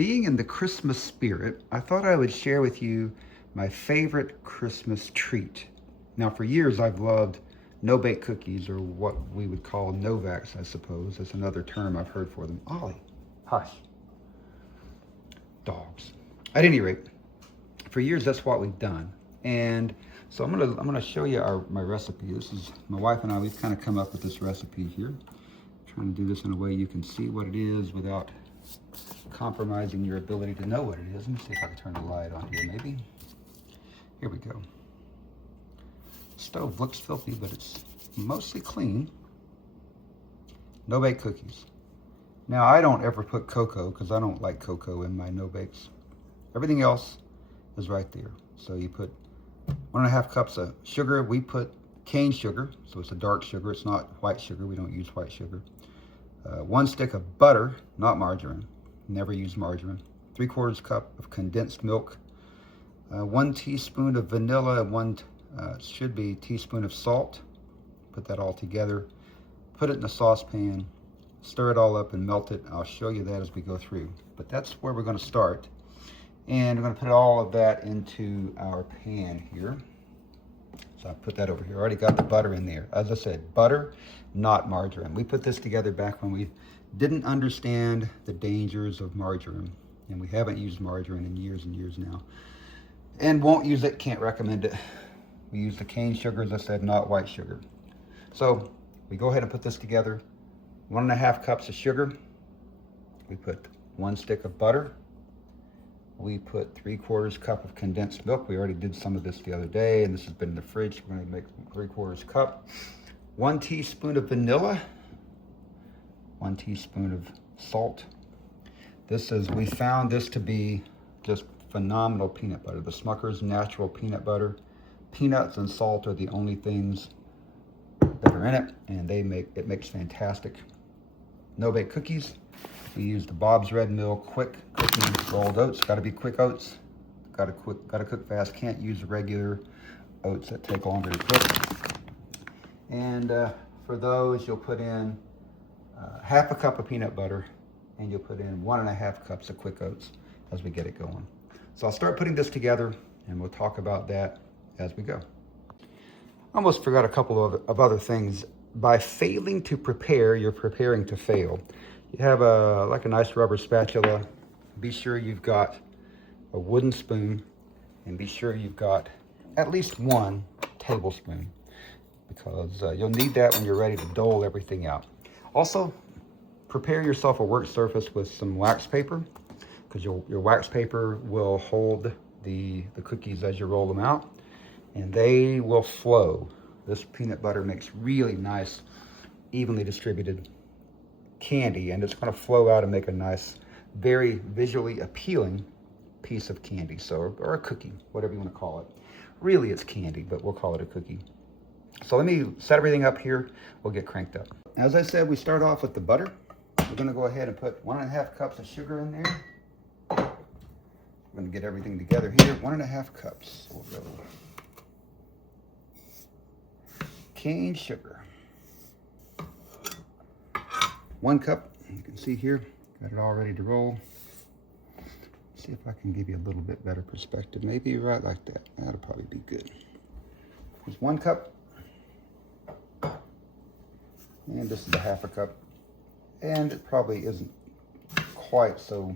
Being in the Christmas spirit, I thought I would share with you my favorite Christmas treat. Now, for years, I've loved no-bake cookies, or what we would call Novaks, I suppose. That's another term I've heard for them. Ollie, hush. Dogs. At any rate, for years, that's what we've done. And so I'm gonna show you my recipe. This is my wife and I. We've kind of come up with this recipe here. Trying to do this in a way you can see what it is without compromising your ability to know what it is. Let me see if I can turn the light on here, maybe. Here we go. Stove looks filthy, but it's mostly clean. No-bake cookies. Now, I don't ever put cocoa because I don't like cocoa in my no-bakes. Everything else is right there. So you put 1.5 cups of sugar. We put cane sugar, so it's a dark sugar. It's not white sugar. We don't use white sugar. 1 stick of butter, not margarine. Never use margarine. 3/4 cup of condensed milk. 1 teaspoon of vanilla, and 1 should be teaspoon of salt. Put that all together. Put it in a saucepan. Stir it all up and melt it. I'll show you that as we go through. But that's where we're going to start. And we're going to put all of that into our pan here. So I put that over here. I already got the butter in there. As I said, butter, not margarine. We put this together back when we didn't understand the dangers of margarine. And we haven't used margarine in years and years now. And won't use it, can't recommend it. We use the cane sugar, as I said, not white sugar. So we go ahead and put this together. 1.5 cups of sugar. We put 1 stick of butter. We put 3/4 cup of condensed milk. We already did some of this the other day, and this has been in the fridge. We're going to make 3/4 cup. 1 teaspoon of vanilla. 1 teaspoon of salt. We found this to be just phenomenal peanut butter. The Smucker's natural peanut butter. Peanuts and salt are the only things that are in it, and it makes fantastic no-bake cookies. We use the Bob's Red Mill quick cooking rolled oats. Got to be quick oats. Got to cook fast. Can't use regular oats that take longer to cook. And for those, you'll put in 1/2 cup of peanut butter, and you'll put in 1.5 cups of quick oats as we get it going. So I'll start putting this together, and we'll talk about that as we go. I almost forgot a couple of other things. By failing to prepare, you're preparing to fail. You have like a nice rubber spatula. Be sure you've got a wooden spoon, and be sure you've got at least 1 tablespoon, because you'll need that when you're ready to dole everything out. Also, prepare yourself a work surface with some wax paper, because your wax paper will hold the cookies as you roll them out, and they will flow. This peanut butter makes really nice, evenly distributed candy, and it's going to flow out and make a nice, very visually appealing piece of candy, or a cookie, whatever you want to call it. Really, it's candy, but we'll call it a cookie. So let me set everything up here. We'll get cranked up. As I said, we start off with the butter. We're going to go ahead and put 1.5 cups of sugar in there. We're going to get everything together here. 1.5 cups. Cane sugar. 1 cup, you can see here, got it all ready to roll. See if I can give you a little bit better perspective. Maybe right like that. That'll probably be good. There's 1 cup. And this is 1/2 cup. And it probably isn't quite so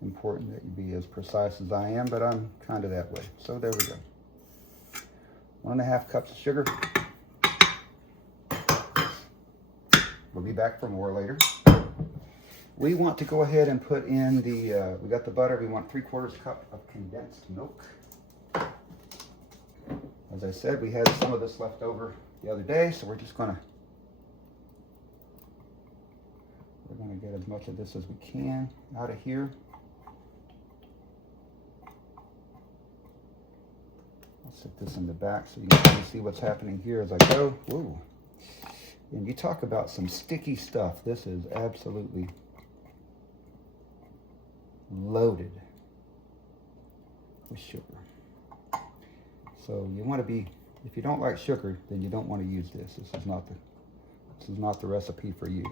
important that you be as precise as I am, but I'm kind of that way. So there we go. 1.5 cups of sugar. We'll be back for more later. We want to go ahead and put in we got the butter. We want 3/4 cup of condensed milk. As I said, we had some of this left over the other day, so we're gonna get as much of this as we can out of here. I'll set this in the back so you can kind of see what's happening here as I go. Whoa. And you talk about some sticky stuff. This is absolutely loaded with sugar. So you want to be, if you don't like sugar, then you don't want to use this. This is not the recipe for you.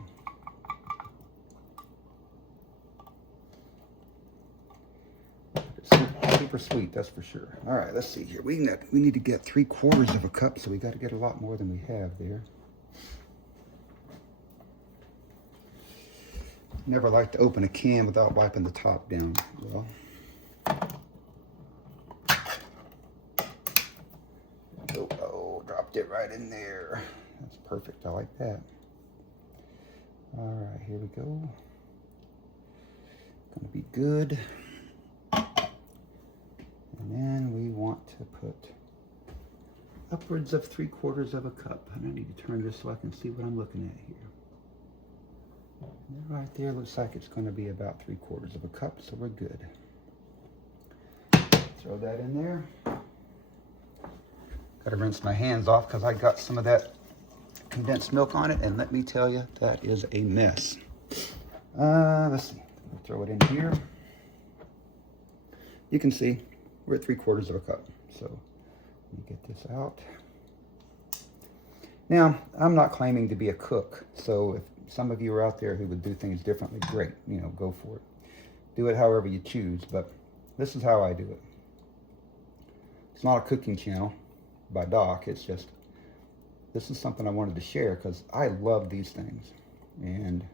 super sweet, that's for sure. All right, let's see here. We need to get 3/4 of a cup, so we got to get a lot more than we have there. Never like to open a can without wiping the top down. Well, oh, dropped it right in there. That's perfect, I like that. All right, here we go. Gonna be good. And then we want to put upwards of 3/4 of a cup. And I need to turn this so I can see what I'm looking at here. And right there looks like it's going to be about 3/4 of a cup, so we're good. Throw that in there. Got to rinse my hands off because I got some of that condensed milk on it, and let me tell you, that is a mess. Let's see. We'll throw it in here. You can see we're at 3/4 of a cup. So let me get this out. Now, I'm not claiming to be a cook, so if some of you are out there who would do things differently, great, you know, go for it. Do it however you choose, but this is how I do it. It's not a cooking channel by Doc, it's just, this is something I wanted to share because I love these things. And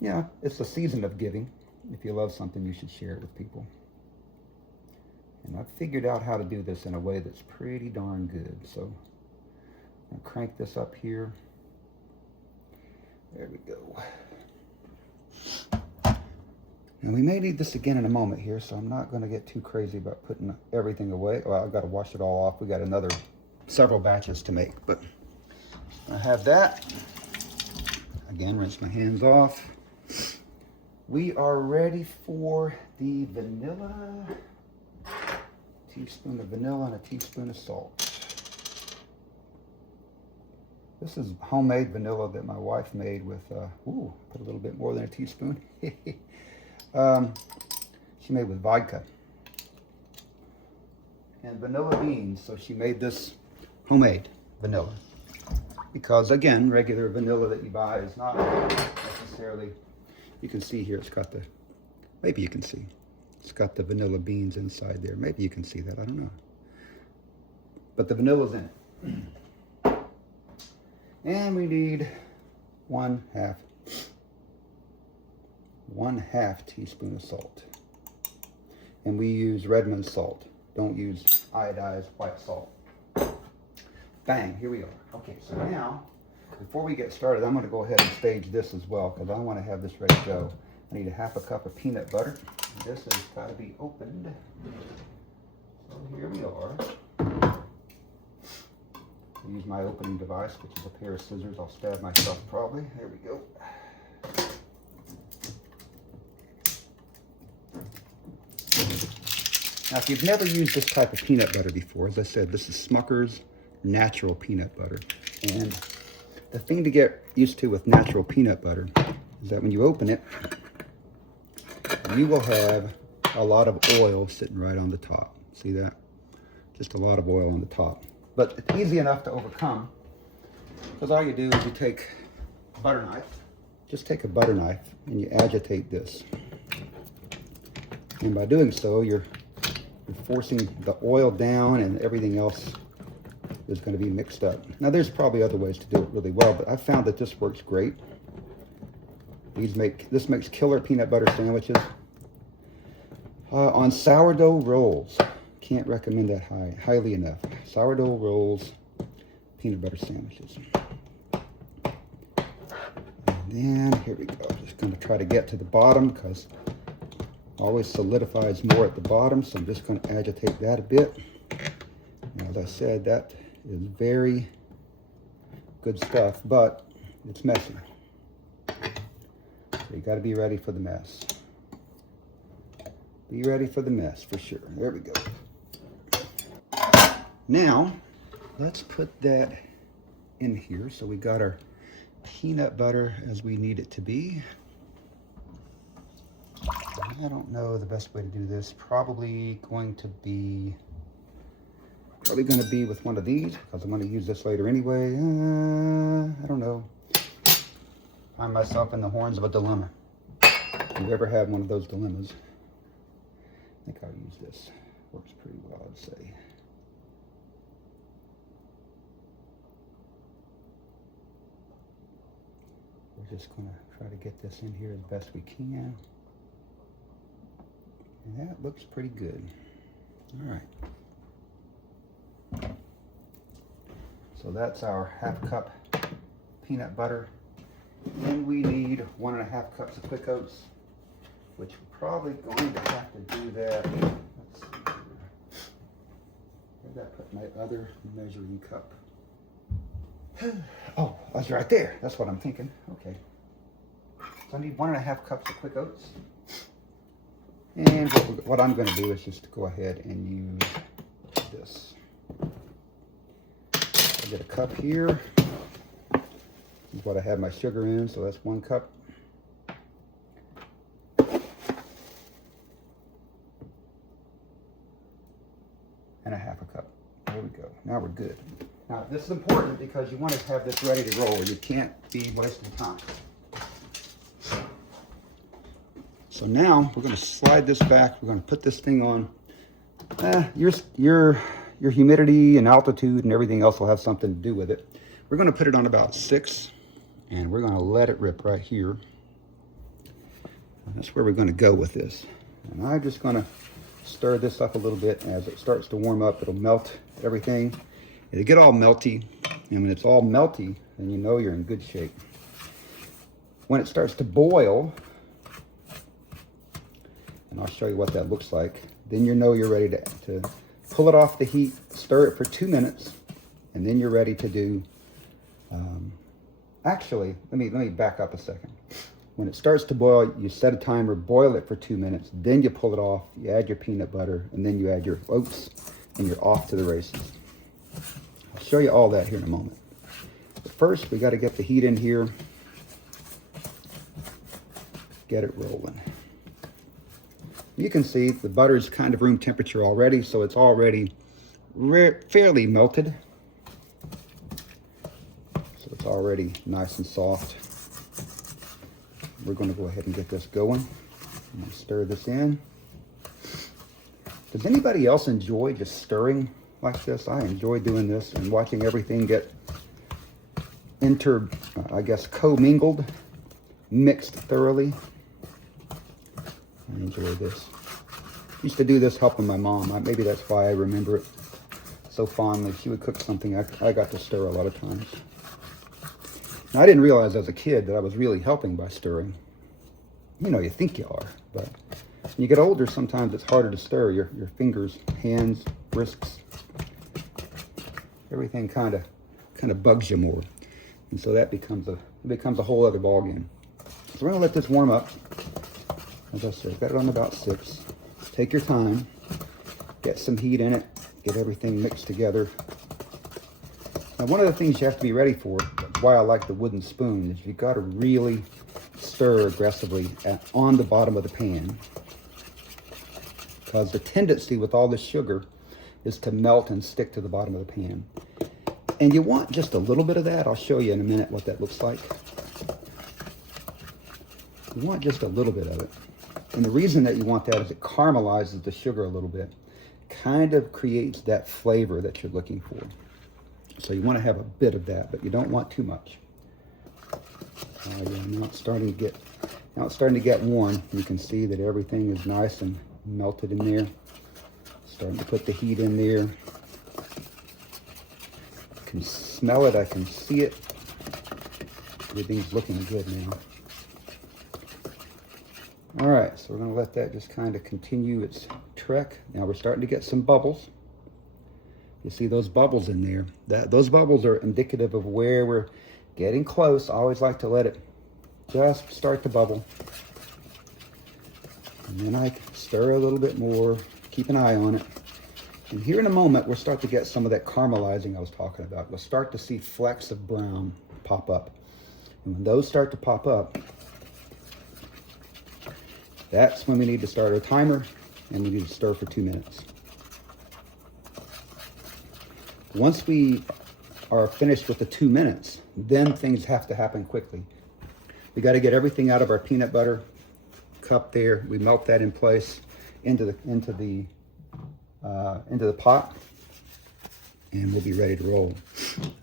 yeah, it's the season of giving. If you love something, you should share it with people. And I've figured out how to do this in a way that's pretty darn good. So I'll crank this up here. There we go. And we may need this again in a moment here, so I'm not going to get too crazy about putting everything away. Well, I've got to wash it all off. We got several batches to make, but I have that. Again, rinse my hands off. We are ready for the vanilla. A teaspoon of vanilla and a teaspoon of salt. This is homemade vanilla that my wife made with, put a little bit more than a teaspoon. She made with vodka and vanilla beans. So she made this homemade vanilla. Because again, regular vanilla that you buy is not necessarily, you can see here, it's got the, maybe you can see, it's got the vanilla beans inside there. Maybe you can see that, I don't know. But the vanilla's in it. And we need one half teaspoon of salt. And we use Redmond salt. Don't use iodized white salt. Bang, here we are. Okay, so now, before we get started, I'm gonna go ahead and stage this as well because I wanna have this ready to go. I need a 1/2 cup of peanut butter. This has gotta be opened. So here we are. Use my opening device, which is a pair of scissors. I'll stab myself probably. There we go. Now, if you've never used this type of peanut butter before, as I said, this is Smucker's natural peanut butter. And the thing to get used to with natural peanut butter is that when you open it, you will have a lot of oil sitting right on the top. See that? Just a lot of oil on the top. But it's easy enough to overcome because all you do is you take a butter knife, just take a butter knife and you agitate this. And by doing so, you're forcing the oil down and everything else is going to be mixed up. Now there's probably other ways to do it really well, but I found that this works great. This makes killer peanut butter sandwiches. On sourdough rolls. Can't recommend that highly enough. Sourdough rolls, peanut butter sandwiches. And then here we go. Just going to try to get to the bottom because it always solidifies more at the bottom. So I'm just going to agitate that a bit. Now, as I said, that is very good stuff, but it's messy. So you got to be ready for the mess. Be ready for the mess for sure. There we go. Now, let's put that in here. So we got our peanut butter as we need it to be. I don't know the best way to do this. Probably going to be with one of these because I'm going to use this later anyway. I don't know. Find myself in the horns of a dilemma. If you ever had one of those dilemmas, think I'll use this. Works pretty well, I'd say. We're just going to try to get this in here as best we can. And that looks pretty good. All right. So that's our ½ cup peanut butter. Then we need 1½ cups of quick oats, which we're probably going to have to do that. Let's see here. Where did I put my other measuring cup? Oh, that's right there. That's what I'm thinking. Okay. So I need 1½ cups of quick oats. And what I'm going to do is just go ahead and use this. I get a cup here. This is what I have my sugar in, so that's 1 cup. And a ½ cup. There we go. Now we're good. Now this is important because you want to have this ready to roll. You can't be wasting time. So now we're going to slide this back. We're going to put this thing on. Your humidity and altitude and everything else will have something to do with it. We're going to put it on about 6, and we're going to let it rip right here. And that's where we're going to go with this. And I'm just going to stir this up a little bit. As it starts to warm up, it'll melt everything. It'll get all melty, and when it's all melty, then you know you're in good shape. When it starts to boil, and I'll show you what that looks like, then you know you're ready to pull it off the heat, stir it for 2 minutes, and then you're ready to do, actually, let me back up a second. When it starts to boil, you set a timer, boil it for 2 minutes, then you pull it off, you add your peanut butter, and then you add your oats, and you're off to the races. I'll show you all that here in a moment. But first, we got to get the heat in here, get it rolling. You can see the butter is kind of room temperature already, so it's already fairly melted. So it's already nice and soft. We're going to go ahead and get this going. I'm going to stir this in. Does anybody else enjoy just stirring like this? I enjoy doing this and watching everything get commingled, mixed thoroughly. I enjoy this. I used to do this helping my mom. Maybe that's why I remember it so fondly. She would cook something I got to stir a lot of times. Now, I didn't realize as a kid that I was really helping by stirring. You know, you think you are, but when you get older, sometimes it's harder to stir. Your fingers, hands, wrists, everything kind of bugs you more, and so that becomes a whole other ballgame. So we're gonna let this warm up. As I said, got it on about 6. Take your time, get some heat in it, get everything mixed together. Now, one of the things you have to be ready for, why I like the wooden spoon, is you've got to really stir aggressively on the bottom of the pan. Because the tendency with all this sugar is to melt and stick to the bottom of the pan. And you want just a little bit of that. I'll show you in a minute what that looks like. You want just a little bit of it. And the reason that you want that is it caramelizes the sugar a little bit. Kind of creates that flavor that you're looking for. So you want to have a bit of that, but you don't want too much. Now it's starting to get warm. You can see that everything is nice and melted in there. Starting to put the heat in there. I can smell it, I can see it. Everything's looking good now. All right, so we're going to let that just kind of continue its trek. Now we're starting to get some bubbles. You see those bubbles in there. Those bubbles are indicative of where we're getting close. I always like to let it just start to bubble. And then I stir a little bit more, keep an eye on it. And here in a moment, we'll start to get some of that caramelizing I was talking about. We'll start to see flecks of brown pop up. And when those start to pop up, that's when we need to start our timer, and we need to stir for 2 minutes. Once we are finished with the 2 minutes, then things have to happen quickly. We got to get everything out of our peanut butter cup there. We melt that in place, into the pot, and we'll be ready to roll.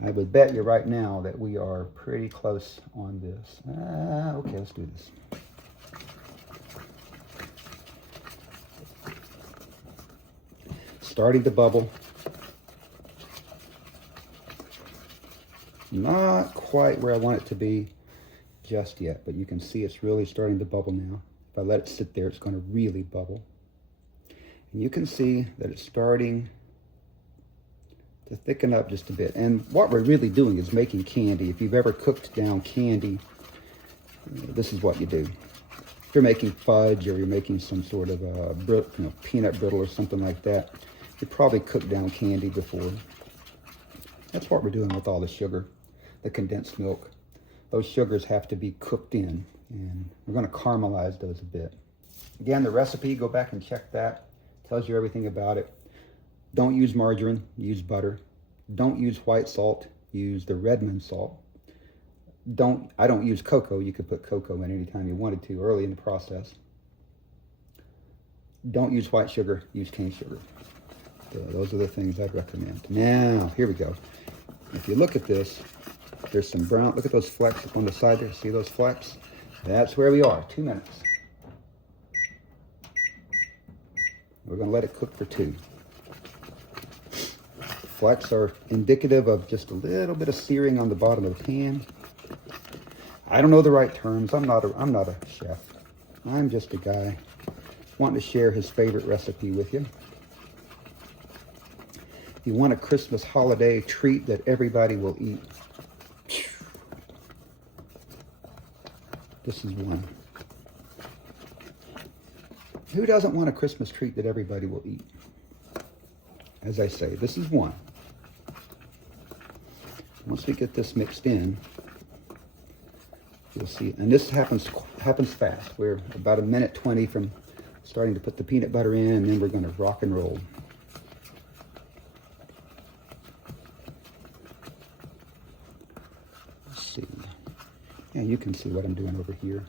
I would bet you right now that we are pretty close on this. Okay, let's do this. Starting to bubble. Not quite where I want it to be just yet, but you can see it's really starting to bubble now. If I let it sit there, it's going to really bubble. And you can see that it's starting to thicken up just a bit. And what we're really doing is making candy. If you've ever cooked down candy, this is what you do. If you're making fudge or you're making some sort of peanut brittle or something like that, you probably cooked down candy before. That's what we're doing with all the sugar, the condensed milk. Those sugars have to be cooked in, and we're going to caramelize those a bit. Again, the recipe, go back and check that. Tells you everything about it. Don't use margarine, use butter. Don't use white salt, use the Redmond salt. I don't use cocoa. You could put cocoa in anytime you wanted to early in the process. Don't use white sugar, use cane sugar. Those are the things I'd recommend. Now, here we go. If you look at this, there's some brown. Look at those flecks up on the side there. See those flecks? That's where we are, 2 minutes. We're going to let it cook for 2. Flecks are indicative of just a little bit of searing on the bottom of the pan. I don't know the right terms. I'm not a chef. I'm just a guy wanting to share his favorite recipe with you. If you want a Christmas holiday treat that everybody will eat, this is one. Who doesn't want a Christmas treat that everybody will eat? As I say, this is one. Once we get this mixed in, you'll see, and this happens fast. We're about 1:20 from starting to put the peanut butter in, and then we're going to rock and roll. Let's see. And you can see what I'm doing over here.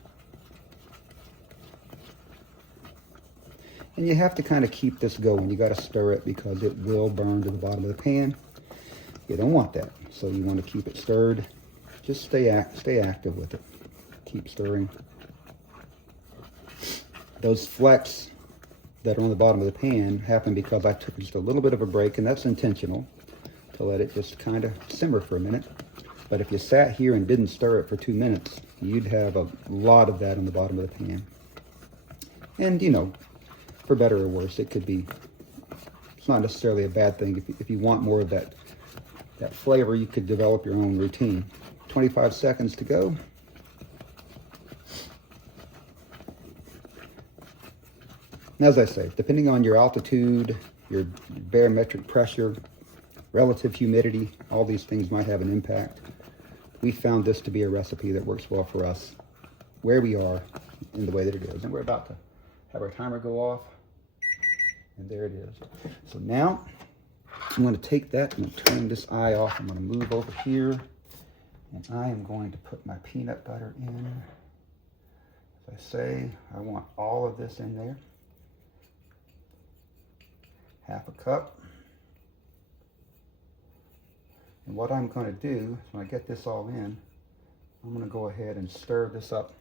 And you have to kind of keep this going. You got to stir it because it will burn to the bottom of the pan. You don't want that, so you want to keep it stirred. Just stay active with it. Keep stirring. Those flecks that are on the bottom of the pan happen because I took just a little bit of a break, and that's intentional, to let it just kind of simmer for a minute. But if you sat here and didn't stir it for 2 minutes, you'd have a lot of that on the bottom of the pan. And, you know, for better or worse, it could be, it's not necessarily a bad thing. If you want more of that flavor, you could develop your own routine. 25 seconds to go. And as I say, depending on your altitude, your barometric pressure, relative humidity, all these things might have an impact. We found this to be a recipe that works well for us, where we are, in the way that it is. And we're about to have our timer go off. And there it is. So now, I'm going to take that and turn this eye off. I'm going to move over here. And I am going to put my peanut butter in. As I say, I want all of this in there. Half a cup. And what I'm going to do, when I get this all in, I'm going to go ahead and stir this up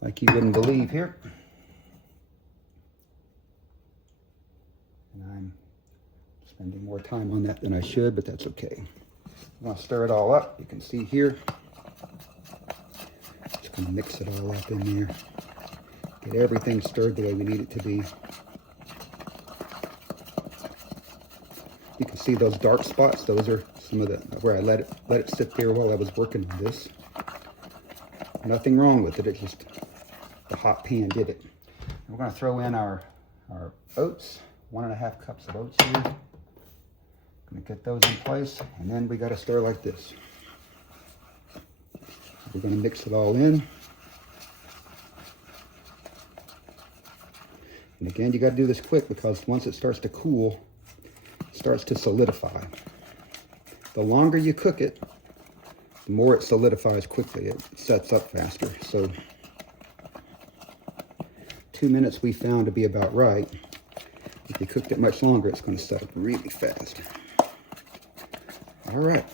like you wouldn't believe here. And I'm spending more time on that than I should, but that's okay. I'm going to stir it all up. You can see here. Just going to mix it all up in there. Get everything stirred the way we need it to be. You can see those dark spots. Those are some of the where I let it sit there while I was working on this. Nothing wrong with it. It's just the hot pan did it. And we're going to throw in our oats. 1.5 cups of oats here. Going to get those in place, and then we got to stir like this. We're going to mix it all in. And again, you got to do this quick because once it starts to cool, it starts to solidify. The longer you cook it, the more it solidifies quickly. It sets up faster. So 2 minutes we found to be about right. If you cooked it much longer, it's going to set up really fast. All right,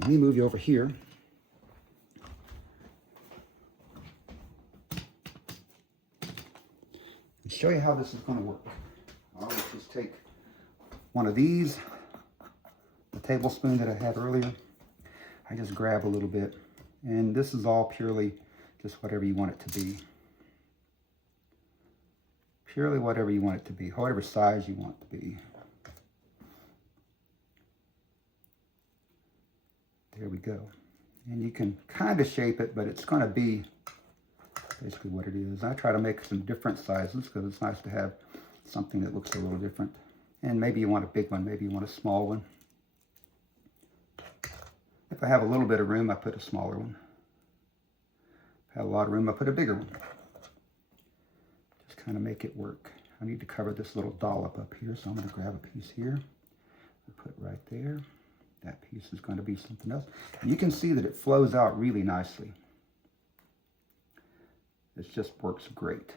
let me move you over here. And show you how this is going to work. I'll just take one of these, the tablespoon that I had earlier. I just grab a little bit, and this is all purely just whatever you want it to be. Purely whatever you want it to be, whatever size you want it to be. There we go. And you can kind of shape it, but it's going to be basically what it is. I try to make some different sizes because it's nice to have something that looks a little different. And maybe you want a big one, maybe you want a small one. If I have a little bit of room, I put a smaller one. If I have a lot of room, I put a bigger one. Just kind of make it work. I need to cover this little dollop up here, so I'm going to grab a piece here. I'll put right there. That piece is going to be something else. And you can see that it flows out really nicely. It just works great.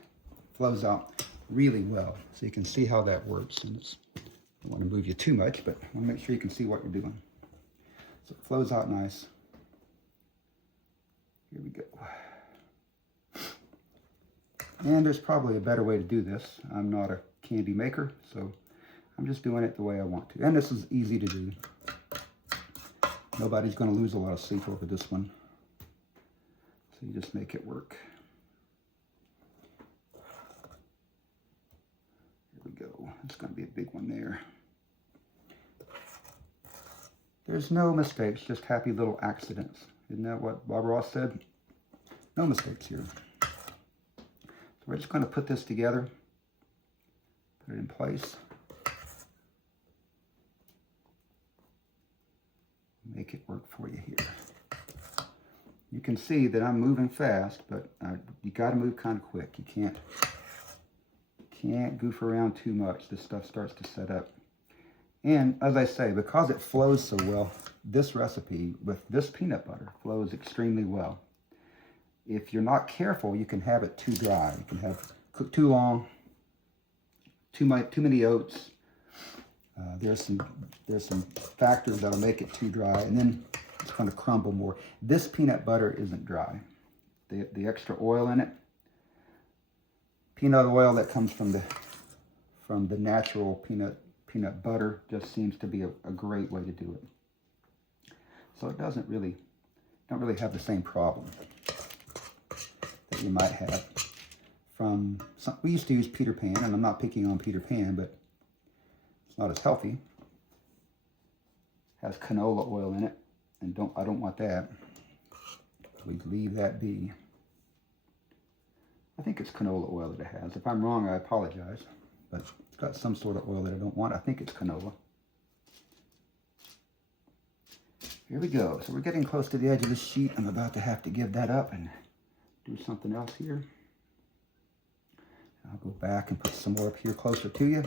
Flows out really well. So you can see how that works. And I don't want to move you too much, but I want to make sure you can see what you're doing. So it flows out nice. Here we go. And there's probably a better way to do this. I'm not a candy maker, so I'm just doing it the way I want to. And this is easy to do. Nobody's going to lose a lot of sleep over this one. So you just make it work. Here we go. It's going to be a big one there. There's no mistakes, just happy little accidents. Isn't that what Bob Ross said? No mistakes here. So we're just going to put this together, put it in place. Make it work for you here. You can see that I'm moving fast, but you got to move kind of quick. You can't goof around too much. This stuff starts to set up. And as I say, because it flows so well, this recipe with this peanut butter flows extremely well. If you're not careful, you can have it too dry. You can have cooked too long, too many oats. There's some factors that'll make it too dry, and then it's going to crumble more. This peanut butter isn't dry. The extra oil in it, peanut oil that comes from the natural peanut butter, just seems to be a great way to do it. So it don't really have the same problem that you might have from some. We used to use Peter Pan, and I'm not picking on Peter Pan, but it's not as healthy. Has canola oil in it, and I don't want that. We leave that be. I think it's canola oil that it has. If I'm wrong, I apologize, but it's got some sort of oil that I don't want. I think it's canola. Here we go. So we're getting close to the edge of this sheet. I'm about to have to give that up and do something else here. I'll go back and put some more up here closer to you.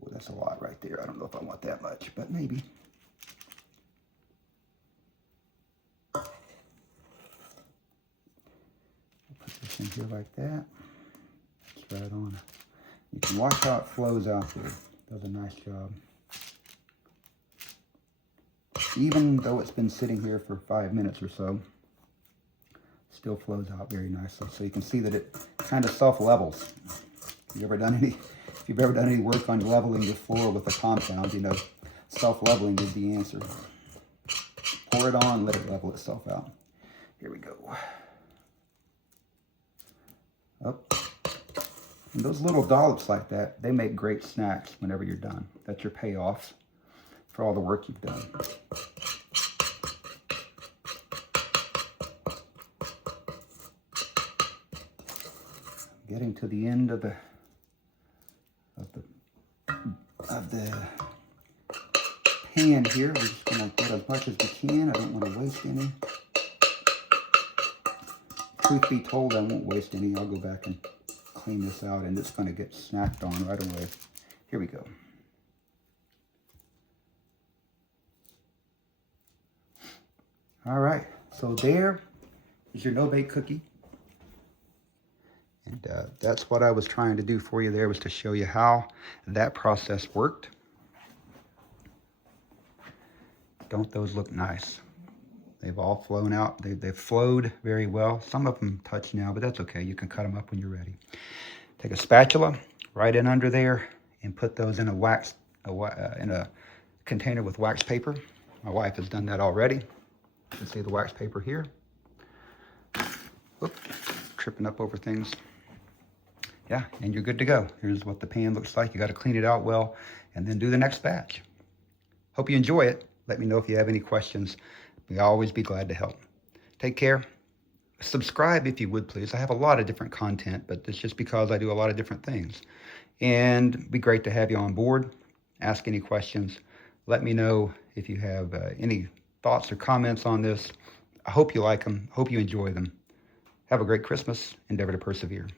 Well, that's a lot right there. I don't know if I want that much, but maybe. I'll put this in here like that. That's right on. You can watch how it flows out there. Does a nice job. Even though it's been sitting here for 5 minutes or so, still flows out very nicely. So you can see that it kind of self-levels. If you've ever done any work on leveling your floor with a compound, you know, self-leveling is the answer. Pour it on, let it level itself out. Here we go. Up. And those little dollops like that, they make great snacks whenever you're done. That's your payoff for all the work you've done. Getting to the end of the pan here. We're just going to get as much as we can. I don't want to waste any. Truth be told, I won't waste any. I'll go back and clean this out, and it's going to get snacked on right away. Here we go. All right, so there is your no-bake cookie. And that's what I was trying to do for you there, was to show you how that process worked. Don't those look nice? They've all flown out. They've flowed very well. Some of them touch now, but that's okay. You can cut them up when you're ready. Take a spatula right in under there and put those in a container with wax paper. My wife has done that already. You can see the wax paper here. Whoop, tripping up over things. Yeah, and you're good to go. Here's what the pan looks like. You got to clean it out well and then do the next batch. Hope you enjoy it. Let me know if you have any questions. We'll always be glad to help. Take care. Subscribe if you would, please. I have a lot of different content, but it's just because I do a lot of different things. And it'd be great to have you on board. Ask any questions. Let me know if you have any thoughts or comments on this. I hope you like them. Hope you enjoy them. Have a great Christmas. Endeavor to persevere.